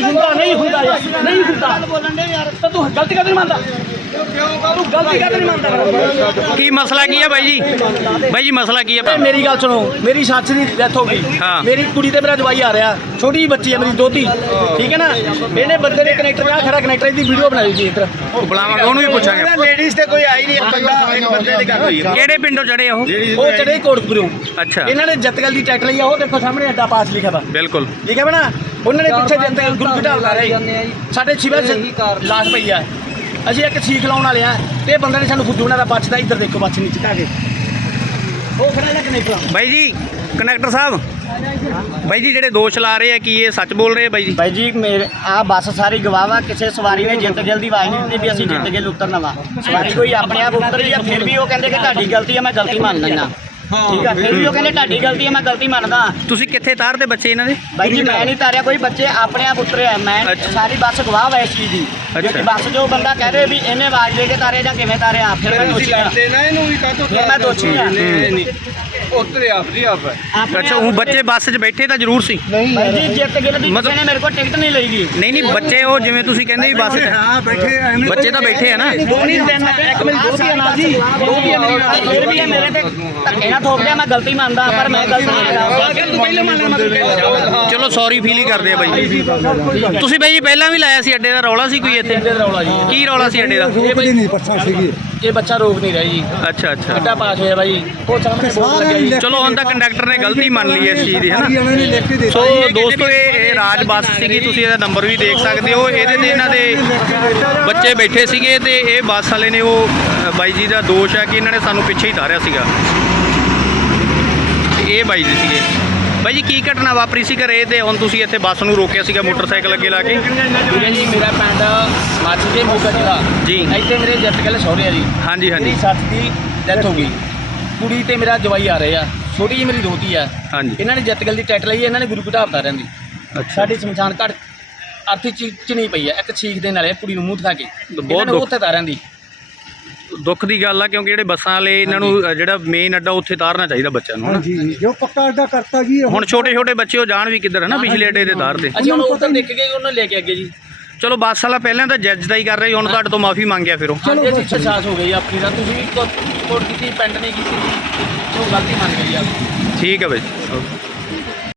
ਨਹੀਂ ਹੁੰਦਾ ਨਹੀਂ ਹੁੰਦਾ ਯਾਰ ਨਹੀਂ ਹੁੰਦਾ। ਬੋਲਣ ਦੇ ਯਾਰ। ਤਾਂ ਤੂੰ ਗਲਤੀ ਕਦੋਂ ਮੰਨਦਾ? ਤੂੰ ਗਲਤੀ ਕਦੋਂ ਨਹੀਂ ਮੰਨਦਾ ਕੀ ਮਸਲਾ ਕੀ ਹੈ ਬਾਈ ਜੀ? ਬਾਈ ਜੀ ਮਸਲਾ ਕੀ ਹੈ ਮੇਰੀ ਗੱਲ ਸੁਣੋ ਮੇਰੀ ਸੱਸ ਦੀ ਡੈਥ ਹੋ ਗਈ। ਹਾਂ। ਮੇਰੀ ਕੁੜੀ ਤੇ ਮੇਰਾ ਜਵਾਈ ਆ ਰਿਹਾ। ਛੋਟੀ ਬੱਚੀ ਹੈ ਮੇਰੀ ਦੋਤੀ ਠੀਕ ਹੈ ਨਾ? ਇਹਨੇ ਬੰਦੇ ਨੇ ਕਨੈਕਟਰ ਆ ਖੜਾ ਕਨੈਕਟਰ ਦੀ ਵੀਡੀਓ ਬਣਾਈ ਸੀ ਇੱਧਰ। ਬੁਲਾਵਾਂਗੇ ਉਹਨੂੰ ਵੀ ਪੁੱਛਾਂਗੇ। ਲੇਡੀਜ਼ ਤੇ ਕੋਈ ਆਈ ਨਹੀਂ ਬੰਦਾ ਇੱਕ ਬੰਦੇ ਦੀ ਗੱਲ ਹੋਈ ਕਿਹੜੇ ਪਿੰਡੋਂ ਚੜੇ ਉਹ? ਉਹ ਚੜੇ ਕੋਟਕਪੁਰੋਂ। ਅੱਛਾ। ਇਹਨਾਂ ਨੇ ਜੱਤਗਲ ਦੀ ਟਾਈਟਲ ਲਈ ਆ ਉਹ ਦੇਖੋ ਸਾਹਮਣੇ ਅੱਡਾ ਪਾਸ ਲਿਖਿਆ ਵਾ। ਬਿਲਕੁਲ। ਠੀਕ ਹੈ ਨਾ? ਉਹਨਾਂ ਨੇ ਪਿੱਛੇ ਜੱਤਗਲ ਗੁਰੂ ਘਟਾਲ ਲਾ ਰਿਹਾ ਸਾਡੇ ਸਿਵਲ ਚ ਲਾਸ਼ ਪਈ ਆ। ਅਸੀਂ ਇੱਕ ਸੀਖ ਲਾਉਣ ਵਾਲੇ ਆ। ਤੇ ਇਹ ਬੰਦੇ ਨੇ ਸਾਨੂੰ ਫੁੱਦੂ ਬਣਾਦਾ ਬਚਦਾ ਇੱਧਰ ਦੇਖੋ ਬਚ ਨਹੀਂ ਚਕਾ ਕੇ। ਉਹ ਖੜਾ ਨਾ ਕਨੈਕਟਰ ਬਾਈ ਜੀ ਕਨੈਕਟਰ ਸਾਹਿਬ। ਬਾਈ ਜੀ ਜਿਹੜੇ ਦੋਸ਼ ਲਾ ਰਹੇ ਆ ਕੀ ਇਹ ਸੱਚ ਬੋਲ ਰਹੇ ਆ ਬਾਈ ਜੀ? ਭਾਈ ਜੀ ਮੇਰੇ ਆ ਬੱਸ ਸਾਰੀ ਗਵਾਵਾ ਕਿਸੇ ਸਵਾਰੀ ਨੇ ਜਿੱਤ ਗਿਲ ਦੀ ਆਵਾਜ਼ ਨਹੀਂ ਦਿੱਤੀ ਵੀ ਅਸੀਂ ਜਿੱਤ ਗਿਲ ਉਤਰਨਾ ਵਾ। ਸਵਾਰੀ ਕੋਈ ਆਪਣੇ ਆਪ ਉਤਰੀ ਆ ਫਿਰ ਵੀ ਉਹ ਕਹਿੰਦੇ ਕਿ ਤੁਹਾਡੀ ਗਲਤੀ ਆ ਮੈਂ ਗਲਤੀ ਮੰਨ ਲੈਣਾ ਠੀਕ ਆ ਫਿਰ ਵੀ ਉਹ ਕਹਿੰਦੇ ਤੁਹਾਡੀ ਗਲਤੀ ਆ ਮੈਂ ਗਲਤੀ ਮੰਨਦਾ। ਤੁਸੀਂ ਕਿੱਥੇ ਤਾਰਦੇ ਬੱਚੇ ਇਹਨਾਂ ਦੇ? ਭਾਈ ਜੀ ਮੈਂ ਨਹੀਂ ਤਾਰਿਆ ਕੋਈ ਬੱਚੇ ਆਪਣੇ ਆਪ ਉਤਰਿਆ ਮੈਂ ਅੱਛਾ। ਸਾਰੀ ਬੱਸ ਗਵਾਹ ਵਾ ਇਸ ਚੀਜ਼ ਦੀ। ਅੱਛਾ। ਕਿ ਬੱਸ ਜੋ ਬੰਦਾ ਕਹਿ ਰਿਹਾ ਵੀ ਇਹਨੇ ਆਵਾਜ਼ ਦੇ ਕੇ ਤਾਰੇ ਜਾਂ ਕਿਵੇਂ ਤਾਰਿਆ ਫਿਰ ਮੈਂ ਦੋਸ਼ੀ ਆ ਨਾ ਇਹਨੂੰ ਵੀ ਕਾਹਤੋਂ ਫਿਰ ਮੈਂ ਦੋਸ਼ੀ ਆ ਉਤਰੇ ਆਪਦੀ ਆਪ ਹੈ। ਆਪਣੇ ਅੱਛਾ ਆਪ ਉਹ ਬੱਚੇ ਬੱਸ 'ਚ ਬੈਠੇ ਤਾਂ ਜ਼ਰੂਰ ਸੀ। ਭਾਈ ਜੀ ਜਿੱਤ ਗਿਲ ਦੀ ਮਤਲਬ- ਕਿਸੇ ਨੇ ਮੇਰੇ ਕੋਲ ਟਿਕਟ ਨਹੀਂ ਲਈ ਗਈ ਨਹੀਂ ਨਹੀਂ ਬੱਚੇ ਉਹ ਜਿਵੇਂ ਤੁਸੀਂ ਕਹਿੰਦੇ ਵੀ ਬੱਸ 'ਚ। ਹਾਂ ਬੈਠੇ ਬੱਚੇ ਤਾਂ ਬੈਠੇ ਆ ਨਾ। ਦੋ ਨਹੀਂ ਤਿੰਨ ਇੱਕ ਮੇਰੀ ਦੋਤੀ ਆ ਨਾਲ ਜੀ। ਦੋਤੀ ਆ ਮੇਰੀ ਨਾਲ ਫਿਰ ਵੀ ਇਹ ਮੇਰੇ ਤੇ ਧੱਕੇ ਨਾਲ ਥੋਪ ਲਿਆ ਮੈਂ ਗਲਤੀ ਮੰਨਦਾ ਪਰ ਮੈਂ ਗਲਤ ਨਹੀਂ ਹੈਗਾ ਤੂੰ ਪਹਿਲੇ ਮੰਨ ਲੈ ਮਤਲਬ ਚਲੋ ਸੌਰੀ ਫੀਲ ਹੀ ਕਰਦੇ ਆ ਬਾਈ ਤੁਸੀਂ ਬਾਈ ਜੀ ਪਹਿਲਾਂ ਵੀ ਲਾਇਆ ਸੀ ਅੱਡੇ ਦਾ ਰੌਲਾ ਸੀ ਕੋਈ ਇੱਥੇ ਰੌਲਾ ਜੀ। ਕੀ ਰੌਲਾ ਸੀ ਅੱਡੇ ਦਾ? ਇਹ ਬਾਈ ਨਹੀਂ ਪਰਸਾ ਸੀਗੀ। ਇਹ ਬੱਚਾ ਰੋਕ ਨਹੀਂ ਰਿਹਾ ਜੀ। ਅੱਛਾ ਅੱਛਾ। ਅੱਡਾ ਪਾਸ ਹੋਇਆ ਬਾਈ। ਉਹ ਸਾਹਮਣੇ ਬੋਰਡ ਲੱਗਿਆ ਜੀ। ਚਲੋ ਹੁਣ ਤਾਂ ਕੰਡਕਟਰ ਨੇ ਗਲਤੀ ਮੰਨ ਲਈ ਇਸ ਚੀਜ਼ ਦੀ ਹੈ ਨਾ? ਸੋ ਦੋਸਤੋ ਇਹ ਇਹ ਰਾਜ ਬੱਸ ਸੀਗੀ ਤੁਸੀਂ ਇਹਦਾ ਨੰਬਰ ਵੀ ਦੇਖ ਸਕਦੇ ਹੋ। ਇਹਦੇ ਤੇ ਇਹਨਾਂ ਦੇ ਬੱਚੇ ਬੈਠੇ ਸੀਗੇ ਤੇ ਇਹ ਬੱਸ ਵਾਲੇ ਨੇ ਉਹ ਬਾਈ ਜੀ ਦਾ ਦੋਸ਼ ਹੈ ਕਿ ਇਹਨਾਂ ਨੇ ਸਾਨੂੰ ਪਿੱਛੇ ਹੀ ਧਾਰਿਆ ਸੀਗਾ। ਇਹ ਬਾਈ ਜੀ ਸੀਗੇ। ਬਾਈ ਜੀ ਕੀ ਘਟਨਾ ਵਾਪਰੀ ਸੀ ਘਰੇ ਤੇ ਹੁਣ ਤੁਸੀਂ ਇੱਥੇ ਬੱਸ ਨੂੰ ਰੋਕਿਆ ਸੀਗਾ ਮੋਟਰਸਾਈਕਲ ਅੱਗੇ ਲਾ ਕੇ? ਜੀ ਮੇਰਾ ਮਾਚੀ ਦੇ ਮੋਗਾ ਜ਼ਿਲ੍ਹਾ ਜੀ। ਇੱਥੇ ਮੇਰੇ ਜੱਟ ਗੱਲ ਸਹੁਰੇ ਆ ਜੀ। ਹਾਂਜੀ ਹਾਂਜੀ। ਮੇਰੀ ਸੱਸ ਦੀ ਡੈਥ ਹੋ ਗਈ। ਕੁੜੀ ਤੇ ਮੇਰਾ ਜਵਾਈ ਆ ਰਹੇ ਆ। ਛੋਟੀ ਜਿਹੀ ਮੇਰੀ ਦੋਤੀ ਆ। ਹਾਂਜੀ। ਇਹਨਾਂ ਨੇ ਜੱਟ ਗੱਲ ਦੀ ਟਾਈਟਲ ਲਈ ਇਹਨਾਂ ਨੇ ਗੁਰੂ ਘਟਾਪ ਤਾਰਿਆਂ ਦੀ ਸਾਡੀ ਸ਼ਮਸ਼ਾਨ ਘਾਟ ਅਰਥੀ ਚ ਚ ਨਹੀਂ ਪਈ ਆ। ਇੱਕ ਚੀਖ ਦੇ ਨਾਲੇ ਕੁੜੀ ਨੂੰ ਮੂੰਹ ਦਿਖਾ ਕੇ। ਬਹੁਤ ਇਹਨਾਂ ਨੇ ਦੁੱਖ। ਉੱਥੇ ਤਾਰਿਆਂ ਦੀ ਦੁੱਖ ਦੀ ਗੱਲ ਆ ਕਿਉਂਕਿ ਜਿਹੜੇ ਬੱਸਾਂ ਵਾਲੇ ਇਹਨਾਂ ਨੂੰ ਅ, ਜਿਹੜਾ ਮੇਨ ਅੱਡਾ ਉੱਥੇ ਤਾਰਨਾ ਚਾਹੀਦਾ ਬੱਚਿਆਂ ਨੂੰ ਹਨਾ? ਜੀ ਜੋ ਪੱਕਾ ਅੱਡਾ ਕਰਤਾ ਜੀ ਹੁਣ ਛੋਟੇ ਛੋਟੇ ਬੱਚੇ ਉਹ ਜਾਣ ਵੀ ਕਿੱਧਰ ਹੈ ਨਾ ਪਿਛਲੇ ਅੱਡੇ ਤੇ ਤਾਰਦੇ। ਅਸੀਂ ਹੁਣ ਉੱਧਰ ਦੇਖ ਕੇ ਉਹਨੂੰ ਲੈ ਕੇ ਅੱਗੇ ਜੀ। ਚਲੋ ਬੱਸ ਵਾਲਾ ਪਹਿਲਾਂ ਤਾਂ ਜੱਜ ਦਾ ਹੀ ਕਰ ਰਿਹਾ ਹੁਣ ਤੁਹਾਡੇ ਤੋਂ ਮਾਫੀ ਮੰਗਿਆ ਫਿਰ ਉਹ। ਚਲੋ ਸਾਸ ਹੋ ਗਈ ਆਪਣੀ ਦਾ ਤੁਸੀਂ ਵੀ ਕੀਤੀ ਪੈਂਟ ਨਹੀਂ ਕੀਤੀ ਜੀ ਗਲਤੀ ਮੰਨ ਗਈ ਆ। ਠੀਕ ਹੈ ਬਾਈ।